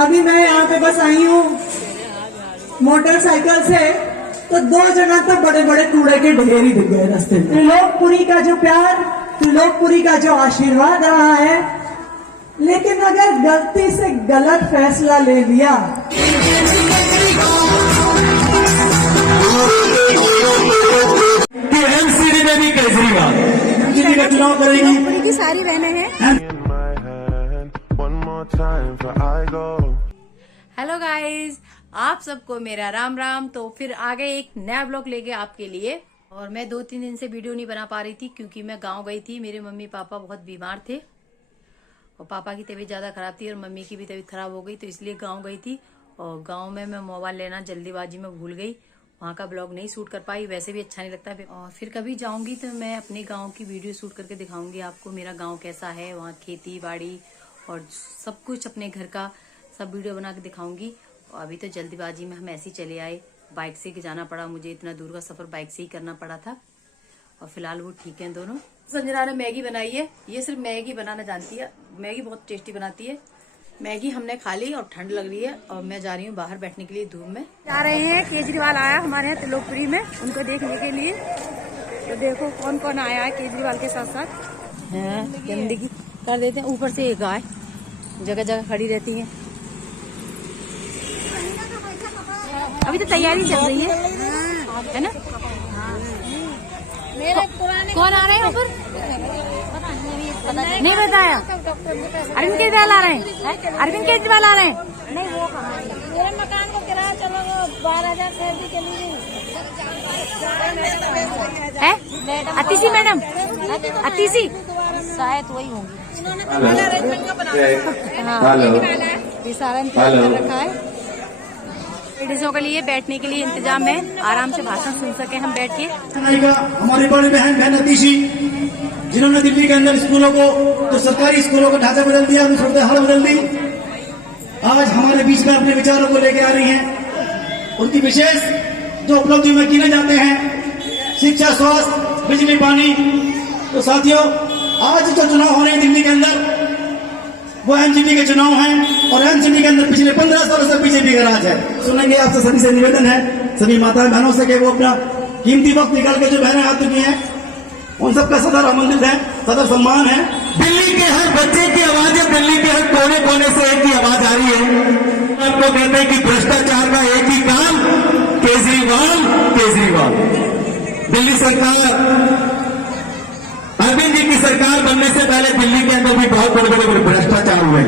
अभी मैं यहाँ पे बस आई हूँ मोटरसाइकिल से, तो 2 जगह तो बड़े बड़े कूड़े के ढेर ही दिख गए रास्ते में। त्रिलोकपुरी का जो प्यार, त्रिलोकपुरी का जो आशीर्वाद रहा है, लेकिन अगर गलती से गलत फैसला ले लिया कि एमसीडी में भी केजरीवाल एमसीडी का चुनाव करेगी। त्रिलोकपुरी की सारी बहनें हैं। हेलो गाइस, आप सबको मेरा राम राम। तो फिर आ गए एक नया ब्लॉग लेके आपके लिए। और मैं 2-3 दिन से वीडियो नहीं बना पा रही थी क्योंकि मैं गांव गई थी। मेरे मम्मी पापा बहुत बीमार थे और पापा की तबीयत ज्यादा खराब थी और मम्मी की भी तबीयत खराब हो गई, तो इसलिए गांव गई थी। और गांव में मैं मोबाइल लेना जल्दीबाजी में भूल गई, वहां का ब्लॉग नहीं शूट कर पाई। वैसे भी अच्छा नहीं लगता। और फिर कभी जाऊंगी तो मैं अपने गाँव की वीडियो शूट करके दिखाऊंगी आपको, मेरा गाँव कैसा है, वहाँ खेती बाड़ी और सब कुछ अपने घर का सब वीडियो बना के दिखाऊंगी। और अभी तो जल्दीबाजी में हम ऐसे ही चले आए, बाइक से जाना पड़ा मुझे, इतना दूर का सफर बाइक से ही करना पड़ा था। और फिलहाल वो ठीक है दोनों। संजना ने मैगी बनाई है, ये सिर्फ मैगी बनाना जानती है, मैगी बहुत टेस्टी बनाती है। मैगी हमने खा ली और ठंड लग रही है और मैं जा रही हूँ बाहर बैठने के लिए धूप में। जा रहे हैं, केजरीवाल आया हमारे यहाँ त्रिलोकपुरी में, उनको देखने के लिए। तो देखो कौन कौन आया है केजरीवाल के साथ साथ। गंदगी कर देते हैं, ऊपर से एक गाय जगह जगह खड़ी रहती है। अभी तो तैयारी चल रही है ना। कौन आ रहे हैं ऊपर? नहीं बताया। अरविंद केजरीवाल आ रहे हैं, अरविंद केजरीवाल आ रहे हैं। नहीं, वो कहाँ है? मेरे मकान को किराया चलो 12,000 सैलरी चली है अतिशी मैडम, अतिशी शायद वही होंगी। ये सारा इंतजाम कर रखा है। लेडीजों के लिए बैठने के लिए इंतजाम है, आराम से भाषण सुन सके हम बैठ के। हमारी बड़ी बहन अतिशी, जिन्होंने दिल्ली के अंदर स्कूलों को, जो सरकारी स्कूलों का ढांचा बदल दिया, सूरत हाल बदल दी, आज हमारे बीच में अपने विचारों को लेके आ रही हैं। उनकी विशेष जो उपलब्धि में गिने जाते हैं, शिक्षा, स्वास्थ्य, बिजली, पानी। तो साथियों, आज जो चुनाव हो रहे हैं दिल्ली के अंदर, वो एनसीपी के चुनाव हैं और एनसीपी के अंदर पिछले 15 सालों से बीजेपी का राज है। सुनेंगे आपसे सभी से निवेदन है, सभी माता बहनों से, कि वो अपना कीमती वक्त निकाल के जो बहनें आ चुकी हैं, उन सबका सदर आमंत्रित है, सदर सम्मान है। दिल्ली के हर बच्चे की आवाज है, दिल्ली के हर कोने कोने से एक ही आवाज आ रही है। आपको कहते हैं कि भ्रष्टाचार का एक ही काम, केजरीवाल केजरीवाल। दिल्ली सरकार, अरविंद जी की सरकार बनने से पहले दिल्ली के अंदर भी बहुत बड़े बड़े भ्रष्टाचार हुए।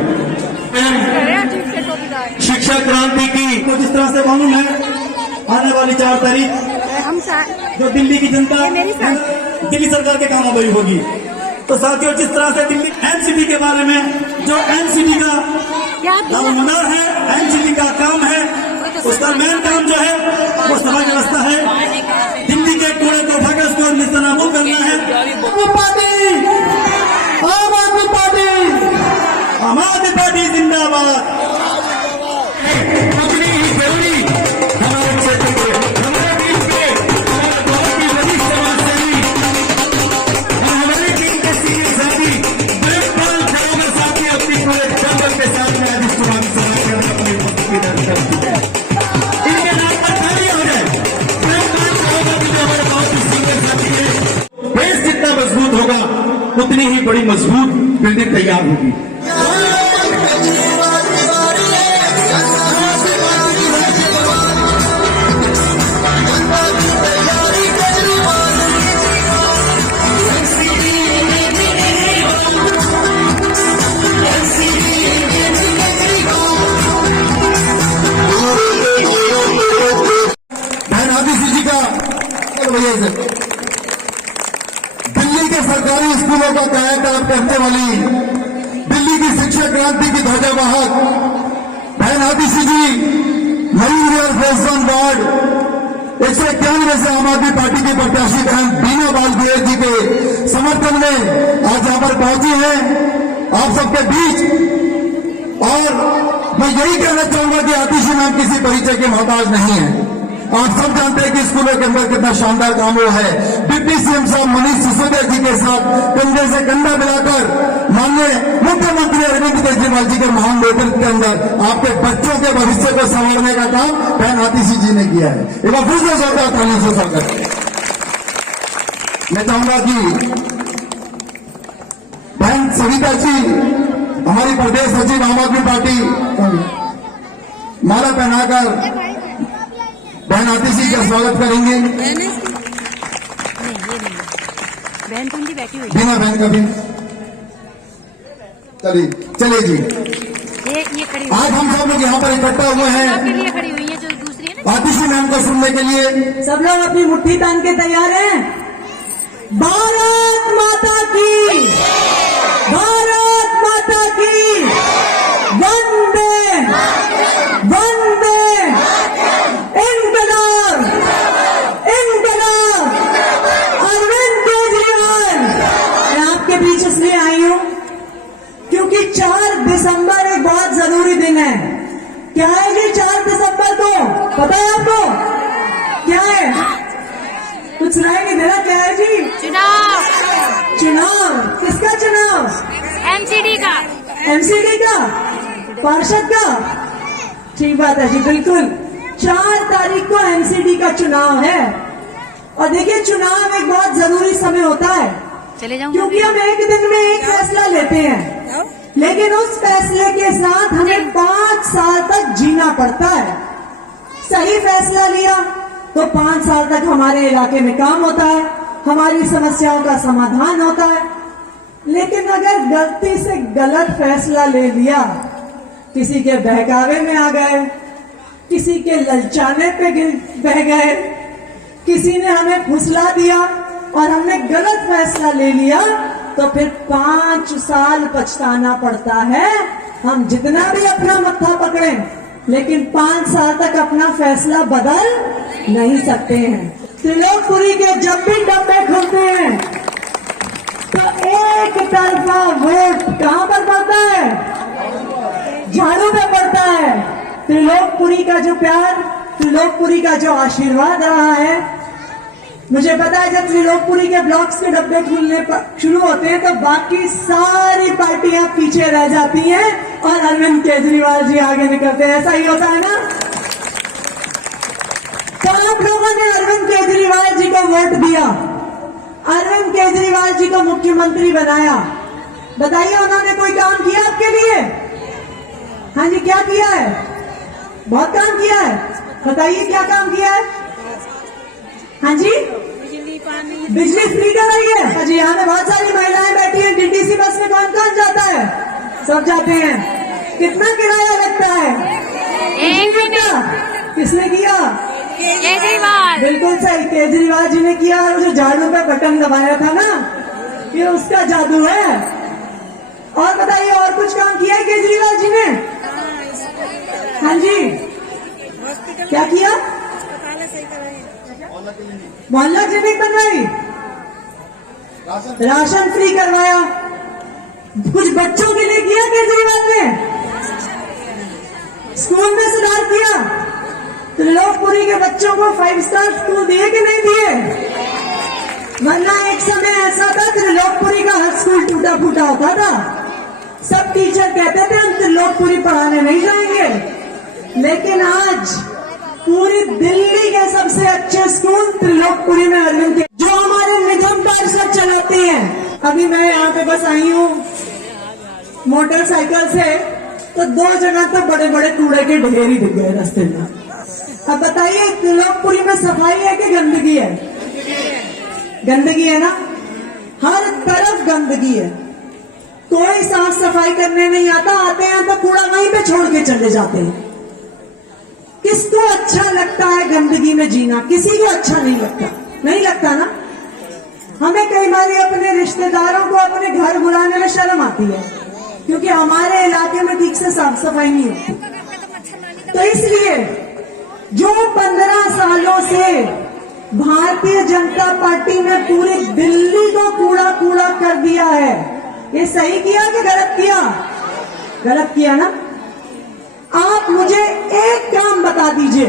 शिक्षा क्रांति की तो जिस तरह से मालूम है, आने वाली 4 तारीख जो दिल्ली की जनता दिल्ली सरकार के काम हो गई होगी। तो साथियों, जिस तरह से दिल्ली एनसीपी के बारे में, जो एनसीपी का दामोदर है, एनसीपी का काम है, उसका मेन काम जो है वो समाज व्यवस्था है। दिल्ली के कूड़े को उठाकर उसको निस्तानाबूद करना है। आम आदमी पार्टी, आम आदमी पार्टी जिंदाबाद। अपनी ही जरूरी हमारे क्षेत्र के, हमारे देश के, हमारे गांव की वरिष्ठ समाजसेवी, हमारी टीम के सीनियर साथी, ब्रेकफाल ड्राइवर साथी अपनी पूरे जंगल के साथ में आज चुनावी सभा करने अपनी उपस्थिति दर्ज कर चुके हैं। इनके नाम पर ताली हो जाए। ब्रेकफाल ड्राइवर जो हमारे गांव की सीनियर साथी है, देश जितना मजबूत होगा उतनी ही बड़ी मजबूत बिल्डिंग तैयार होगी। दिल्ली के सरकारी स्कूलों का कायाकल्प करने वाली, दिल्ली की शिक्षा क्रांति की ध्वजावाहक बहन आतिशी जी, मयूर और फैशन वार्ड 191 से आम आदमी पार्टी के प्रत्याशी बहन बीना बालदेव जी के समर्थन में आज यहाँ पर पहुंची हैं आप सबके बीच। और मैं यही कहना चाहूंगा कि आतिशी नाम किसी परिचय के मोहताज नहीं है। आप सब जानते हैं कि स्कूलों के अंदर कितना शानदार काम हुआ है। डिप्टी सीएम साहब मनीष सिसोदिया जी के साथ कंधे से कंधा मिलाकर माननीय मुख्यमंत्री अरविंद केजरीवाल जी के महान नेतृत्व के अंदर आपके बच्चों के भविष्य को संवारने का काम बहन आतिशी जी ने किया है। एक बार फिर से जोरदार तालियों से स्वागत। मैं चाहूंगा कि बहन सविता जी हमारी प्रदेश सचिव आम आदमी पार्टी माला पहनाकर बहन आतिशी का स्वागत करेंगे। बहन तो उनकी बैठी हुई है। बिना बहन का भी चलिए जी। ये खड़ी हुई आज हम सब लोग यहाँ पर इकट्ठा हुए हैं आपके लिए खड़ी हुई है, जो दूसरी है ना। आतिशी मैम को सुनने के लिए। सब लोग अपनी मुट्ठी तान के तैयार हैं। भारत माता की, भारत माता की, वंदे वंदे इनकलाब इनकलाब। अरविंद केजरीवाल, मैं आपके बीच इसलिए आई हूं क्योंकि 4 दिसंबर एक बहुत जरूरी दिन है। क्या है जी 4 दिसंबर को? पता है आपको क्या है? कुछ सुनाई नहीं दे रहा। क्या है जी? चुनाव। चुनाव। किसका चुनाव? एमसीडी का। एमसीडी का? पार्षद का? ठीक बात है जी, बिल्कुल। 4 तारीख को एमसीडी का चुनाव है। और देखिए, चुनाव एक बहुत जरूरी समय होता है चले जाऊं क्योंकि हम एक दिन में एक फैसला लेते हैं, लेकिन उस फैसले के साथ हमें 5 साल तक जीना पड़ता है। सही फैसला लिया तो 5 साल तक हमारे इलाके में काम होता है, हमारी समस्याओं का समाधान होता है। लेकिन अगर गलती से गलत फैसला ले लिया, किसी के बहकावे में आ गए, किसी के ललचाने पे बह गए, किसी ने हमें फुसला दिया और हमने गलत फैसला ले लिया, तो फिर 5 साल पछताना पड़ता है। हम जितना भी अपना मत्था पकड़ें, लेकिन 5 साल तक अपना फैसला बदल नहीं सकते हैं। त्रिलोकपुरी के जब भी डब्बे खुलते हैं तो एक तरफा वोट कहां पर पड़ता है? झाड़ू पे पड़ता है। त्रिलोकपुरी का जो प्यार, त्रिलोकपुरी का जो आशीर्वाद रहा है, मुझे पता है जब त्रिलोकपुरी के ब्लॉक्स के डब्बे खुलने शुरू होते हैं तो बाकी सारी पार्टियां पीछे रह जाती हैं और अरविंद केजरीवाल जी आगे निकलते हैं। ऐसा ही होता है ना? तो आप लोगों ने अरविंद केजरीवाल जी को वोट दिया, अरविंद केजरीवाल जी को मुख्यमंत्री बनाया। बताइए, उन्होंने कोई काम किया आपके लिए? हाँ जी, क्या किया है? बहुत काम किया है। बताइए क्या काम किया है? हाँ जी, बिजली फ्री कराई है। हाँ जी, यहाँ पे बहुत सारी महिलाएं बैठी हैं। डीटीसी बस में कौन कौन जाता है? सब जाते हैं। कितना किराया लगता है? 1 मिनट। किसने किया? केजरीवाल। बिल्कुल सही, केजरीवाल जी ने किया। और जो झाड़ू पे बटन दबाया था ना, ये उसका जादू है। और बताइए, और कुछ काम किया है केजरीवाल जी ने? हाँ जी, क्या किया? मोहल्ला क्लिनिक बनवाई, राशन फ्री करवाया, कुछ बच्चों के लिए किया केजरीवाल ने, स्कूल में सुधार किया। त्रिलोकपुरी के बच्चों को 5 स्टार स्कूल दिए कि नहीं दिए? वरना एक समय ऐसा था, त्रिलोकपुरी का हर स्कूल टूटा फूटा होता था। सब टीचर कहते थे हम त्रिलोकपुरी पढ़ाने नहीं जाएंगे, लेकिन आज पूरी दिल्ली के सबसे अच्छे स्कूल त्रिलोकपुरी में अरविंद के, जो हमारे निगम पार्षद चलाते हैं। अभी मैं यहाँ पे बस आई हूँ मोटरसाइकिल से, तो 2 जगह तो बड़े बड़े कूड़े के ढेर ही दिख गए रास्ते में। अब बताइए, त्रिलोकपुरी में सफाई है कि गंदगी है? गंदगी है ना, हर तरफ गंदगी है। कोई साफ सफाई करने नहीं आता, आते हैं तो कूड़ा वहीं पे छोड़ के चले जाते हैं। किसको अच्छा लगता है गंदगी में जीना? किसी को अच्छा नहीं लगता, नहीं लगता ना। हमें कई बार अपने रिश्तेदारों को अपने घर बुलाने में शर्म आती है, क्योंकि हमारे इलाके में ठीक से साफ सफाई नहीं होती। तो इसलिए जो 15 सालों से भारतीय जनता पार्टी ने पूरी दिल्ली को कूड़ा कूड़ा कर दिया है, ये सही किया कि गलत किया? गलत किया ना। आप मुझे एक काम बता दीजिए,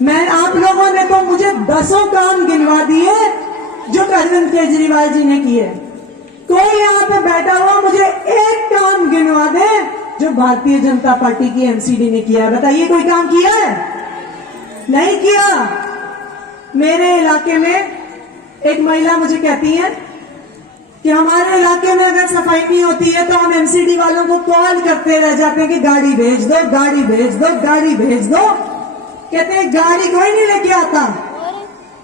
मैं आप लोगों ने तो मुझे 10 काम गिनवा दिए जो अरविंद केजरीवाल जी ने किए। कोई यहाँ पे बैठा हुआ मुझे एक काम गिनवा दे जो भारतीय जनता पार्टी की एमसीडी ने किया है। बताइए कोई काम किया है? नहीं किया। मेरे इलाके में एक महिला मुझे कहती है कि हमारे इलाके में अगर सफाई नहीं होती है तो हम एमसीडी वालों को कॉल करते रह जाते हैं कि गाड़ी भेज दो, गाड़ी भेज दो, गाड़ी भेज दो। कहते हैं गाड़ी कोई नहीं लेके आता,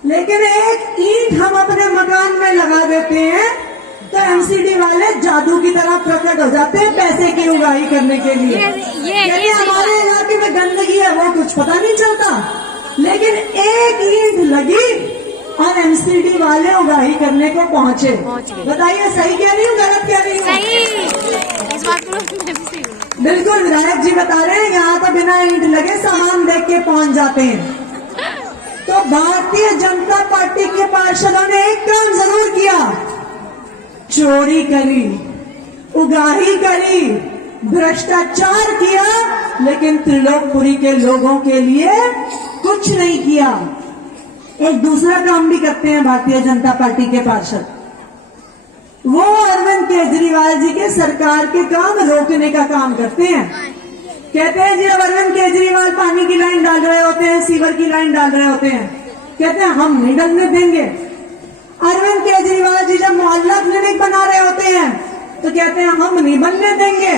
लेकिन एक ईंट हम अपने मकान में लगा देते हैं तो एमसीडी वाले जादू की तरह प्रकट हो जाते हैं पैसे की उगाही करने के लिए। कहते हमारे इलाके में गंदगी है वो कुछ पता नहीं चलता, लेकिन एक ईंट लगी और एमसीडी वाले उगाही करने को पहुंचे। बताइए सही कह रही हूँ गलत कह रही हूँ? सही। इस बात को मैं भी सही हूँ। बिल्कुल विधायक जी बता रहे हैं यहाँ तो बिना ईंट लगे सामान देख के पहुंच जाते हैं। तो भारतीय जनता पार्टी के पार्षदों ने एक काम जरूर किया, चोरी करी, उगाही करी, भ्रष्टाचार किया, लेकिन त्रिलोकपुरी के लोगों के लिए कुछ नहीं किया। एक दूसरा काम भी करते हैं भारतीय जनता पार्टी के पार्षद, वो अरविंद केजरीवाल जी के सरकार के काम रोकने का काम करते हैं। कहते हैं जी अब अरविंद केजरीवाल पानी की लाइन डाल रहे होते हैं, सीवर की लाइन डाल रहे होते हैं, कहते हैं हम नहीं डलने देंगे। अरविंद केजरीवाल जी जब मोहल्ला क्लिनिक बना रहे होते हैं तो कहते हैं हम नहीं बनने देंगे।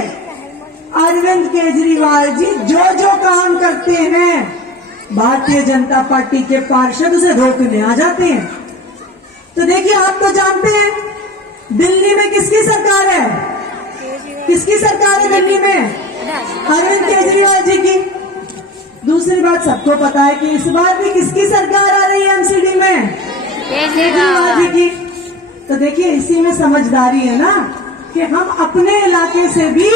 अरविंद केजरीवाल जी जो जो काम करते हैं भारतीय जनता पार्टी के पार्षद उसे रोकने आ जाते हैं। तो देखिए आप तो जानते हैं दिल्ली में किसकी सरकार है? किसकी सरकार है दिल्ली में? अरविंद केजरीवाल जी की। दूसरी बात सबको पता है कि इस बार भी किसकी सरकार आ रही है एमसीडी में? केजरीवाल जी की। तो देखिए इसी में समझदारी है ना कि हम अपने इलाके से भी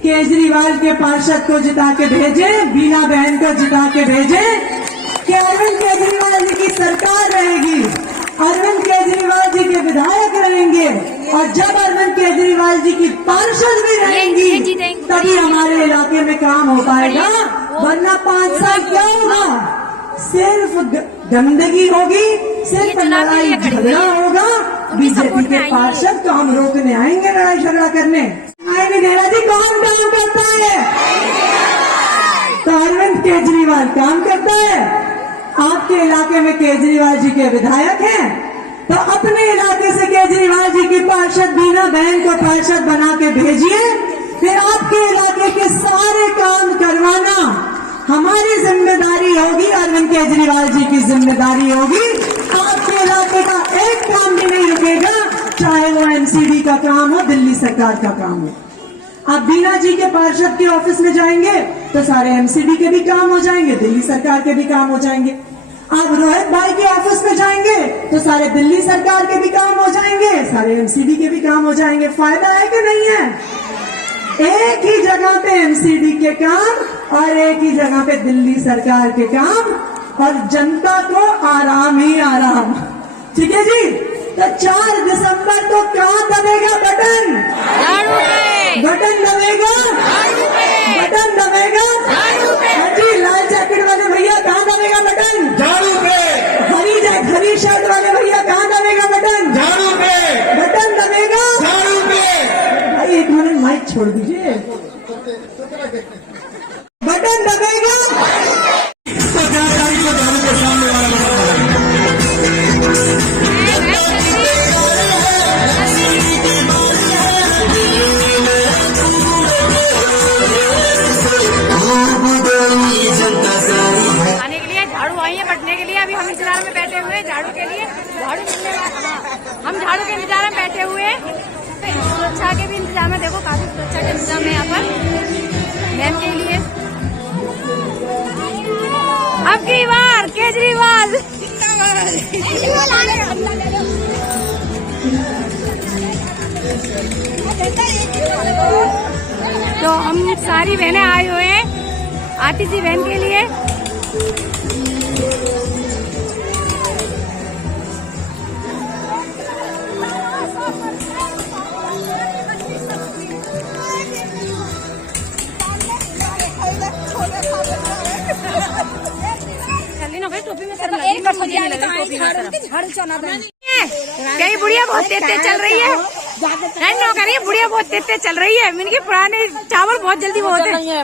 केजरीवाल के पार्षद को जिता के भेजे, बीना बहन को जिता के भेजे कि अरविंद केजरीवाल जी की सरकार रहेगी, अरविंद केजरीवाल जी के विधायक रहेंगे, और जब अरविंद केजरीवाल जी की पार्षद भी रहेंगी तभी हमारे इलाके में काम हो पाएगा। वरना 5 साल क्या होगा? सिर्फ गंदगी होगी, सिर्फ लड़ाई झगड़ा होगा। बीजेपी के पार्षद काम रोकने आएंगे लड़ाई झगड़ा करने। नहीं दे रहा जी, कौन काम करता है? तो अरविंद केजरीवाल काम करता है। आपके इलाके में केजरीवाल जी के विधायक हैं तो अपने इलाके से केजरीवाल जी की पार्षद बीना बहन को पार्षद बना के भेजिए, फिर आपके इलाके के सारे काम करवाना हमारी जिम्मेदारी होगी, अरविंद केजरीवाल जी की जिम्मेदारी होगी। आपके इलाके का एक काम भी नहीं रुकेगा, चाहे वो एमसीडी का काम हो, दिल्ली सरकार का काम हो। आप बीना जी के पार्षद के ऑफिस में जाएंगे तो सारे एमसीडी के भी काम हो जाएंगे, दिल्ली सरकार के भी काम हो जाएंगे। आप रोहित भाई के ऑफिस में जाएंगे तो सारे दिल्ली सरकार के भी काम हो जाएंगे, सारे एमसीडी के भी काम हो जाएंगे। फायदा है कि नहीं है? एक ही जगह पे एमसीडी के काम और एक ही जगह पे दिल्ली सरकार के काम, और जनता को आराम ही आराम। ठीक है जी। तो 4 दिसंबर को कहाँ दबेगा बटन? बटन दबेगा, बटन दबेगा। जी लाल जैकेट वाले भैया कहाँ दबेगा बटन? झाड़ू पे। हरी शर्ट वाले भैया कहाँ दबेगा बटन? झाड़ू पे। बटन दबेगा झाड़ू पे। भाई एक मिनट माइक छोड़ दीजिए। बटन दबेगा। तो क्या तारीख को झाड़ू के सामने वाला आने के लिए झाड़ू आई है बटने के लिए। अभी हम इंतजार में बैठे हुए हैं झाड़ू के लिए। झाड़ू मिलने वाला, हम झाड़ू के इंतजार में बैठे हुए हैं। सुरक्षा के भी इंतजाम है, देखो काफी सुरक्षा के इंतजाम है यहाँ पर मैम के लिए। अब की बार केजरीवाल तो हम सारी बहनें आए हुए हैं आतिशी बहन के लिए। चलिए ना टोपी में शर्म लगी, मुझे नहीं लगी टोपी में शर्म। कहीं बुढ़िया बहुत तेज तेज चल रही है, नौकरी बुढ़िया बहुत तेज तेज चल रही है। इनके पुराने चावल बहुत जल्दी वो होते हैं।